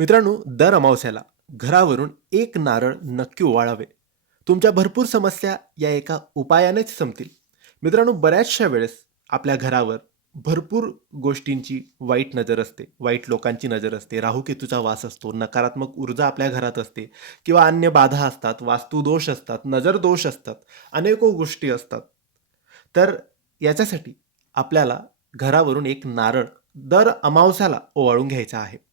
मित्रांनो, दर अमावस्याला घरावरून एक नारळ नक्की ओवाळावे. तुमच्या भरपूर समस्या या एका उपायानेच संपतील. मित्रांनो, बऱ्याचशा वेळेस आपल्या घरावर भरपूर गोष्टींची वाईट नजर असते, वाईट लोकांची नजर असते, राहूकेतूचा वास असतो, नकारात्मक ऊर्जा आपल्या घरात असते किंवा अन्य बाधा असतात, वास्तुदोष असतात, नजरदोष असतात, अनेको गोष्टी असतात. तर याच्यासाठी आपल्याला घरावरून एक नारळ दर अमावस्याला ओवाळून घ्यायचा आहे.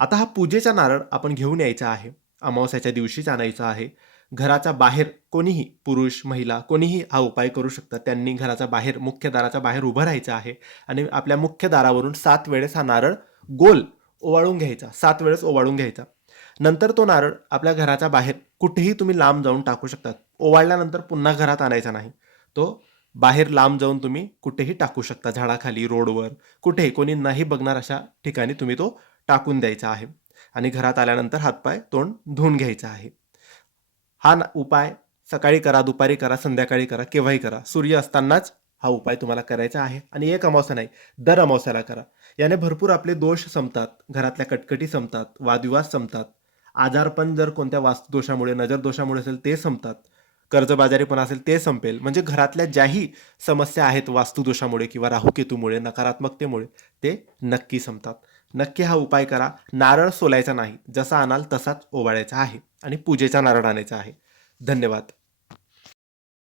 आता हा पूजेचा नारळ आपण घेऊन यायचा आहे. अमावस्याच्या दिवशीच आणायचा आहे. घराच्या बाहेर कोणीही पुरुष, महिला कोणीही हा उपाय करू शकतात. त्यांनी घराच्या बाहेर मुख्य दाराच्या बाहेर उभं राहायचं आहे आणि आपल्या मुख्य दारावरून 7 वेळेस हा नारळ गोल ओवाळून घ्यायचा. 7 वेळेस ओवाळून घ्यायचा. नंतर तो नारळ आपल्या घराच्या बाहेर कुठेही तुम्ही लांब जाऊन टाकू शकतात. ओवाळल्यानंतर पुन्हा घरात आणायचा नाही. तो बाहेर लांब जाऊन तुम्ही कुठेही टाकू शकता. झाडाखाली, रोडवर, कुठेही कोणी नाही बघणार अशा ठिकाणी तुम्ही तो टाकून द्यायचा आहे आणि घरात आल्यानंतर हातपाय तोंड धुवून घ्यायचा आहे. हा उपाय सकाळी करा, दुपारी करा, संध्याकाळी करा, केव्हाही करा. सूर्य असतानाच हा उपाय तुम्हाला करायचा आहे आणि एक अमावस्या नाही, दर अमावस्याला करा. याने भरपूर आपले दोष संपतात, घरातल्या कटकटी संपतात, वादविवाद संपतात, आजारपण जर कोणत्या वास्तुदोषामुळे, नजरदोषामुळे असेल ते संपतात, कर्जबाजारीपणा असेल ते संपेल. म्हणजे घरातल्या ज्याही समस्या आहेत वास्तुदोषामुळे किंवा राहुकेतूमुळे, नकारात्मकतेमुळे ते नक्की संपतात. नक्की हा उपाय करा. नारळ सोलायचा नाही, जसा आणाल तसाच ओवाळायचा आहे आणि पूजेचा नारळ आणायचा आहे. धन्यवाद.